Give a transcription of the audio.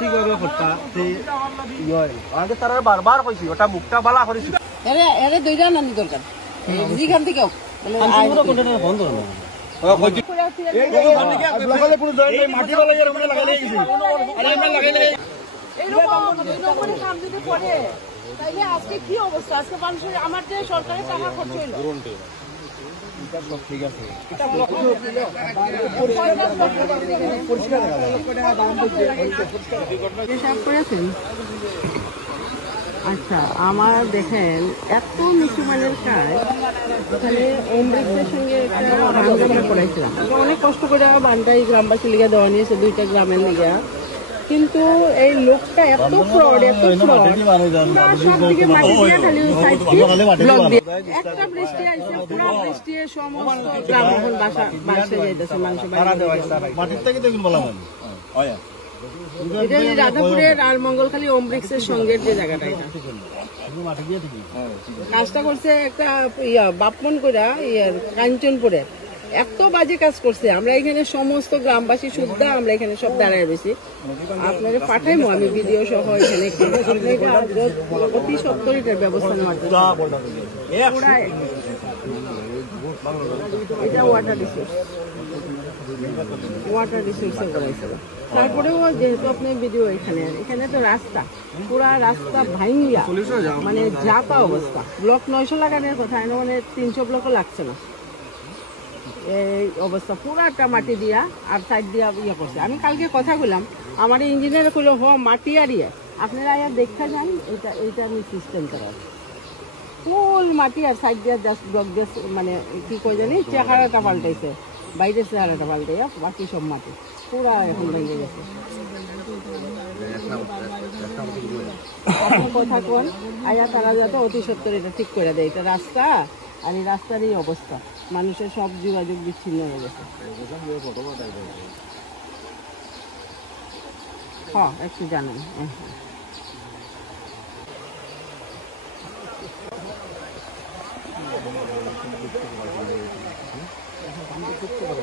ঠিকভাবে করতা আমাদের তারা বারবার কইছি ওটা মুখটা বালা করেছি এরে দুইটা নানি দরকার যেখান থেকে বন্ধ তাইলে আজকে কি অবস্থা আজকে মানুষের আমার যে সরকারের টাকা খরচ হইল ঠিক আছে আচ্ছা আমার দেখেন এত নিচু মানের কাজ ওখানে অমৃতের সঙ্গে একটা বান করাইছিলাম অনেক কষ্ট করে বানটাই গ্রামবাসী লিগে দেওয়া নিয়েছে 2টা গ্রামের লিগে কিন্তু এই লোকটা এত ফ্রড সবদিকে মাটি দিয়ে খালি একটা বৃষ্টি আসছে পুরো বৃষ্টি সমস্ত গ্রাম এখন বাসা যাইতেছে মানুষের এটা রাধাপুরের আর মঙ্গলখালী অমৃতের সঙ্গে যে জায়গাটা এটা কাজটা করছে একটা বাপমন করে কাঞ্চনপুরের এত বাজে কাজ করছে আমরা এখানে সমস্ত গ্রামবাসী শুদ্ধা আমরা এখানে সব দাঁড়ায় রয়েছি আপনাকে পাঠাইবো আমি ভিডিও সহ এখানে অতি সত্তর এটার ব্যবস্থা নেওয়ার জন্য এটা ওয়াটার রিসোর্সে করাইছিল তারপরেও যেহেতু আপনার ভিডিও এখানে তো রাস্তা পুরা রাস্তা ভাঙিয়া মানে যাতা অবস্থা ব্লক 900 লাগানোর কথা মানে 300 ব্লকও লাগছে না এই অবস্থা পুরাটা মাটি দিয়া আর সাইড দিয়া ইয়ে করছে আমি কালকে কথা বললাম আমার ইঞ্জিনিয়ার কইল মাটি আর ইয়ে আপনারা আয়া দেখা যান এইটা আমি সিস্টেম করার ফুল মাটি আর সাইড দিয়া জাস্ট ব্লক দিয়ে মানে কি কই জানি চেহারাটা পাল্টাইছে বাইরের চেহারাটা পাল্টাইয়া বাকি সব মাটি পুরা এখন ভেঙে গেছে কথা কোন আয়া তারা যাতে অতি সত্তর এটা ঠিক করে দেয় এটা রাস্তা আর এই রাস্তার এই অবস্থা মানুষের সব যোগাযোগ বিচ্ছিন্ন হয়ে গেছে হ্যাঁ একটু জানেন করতে পারে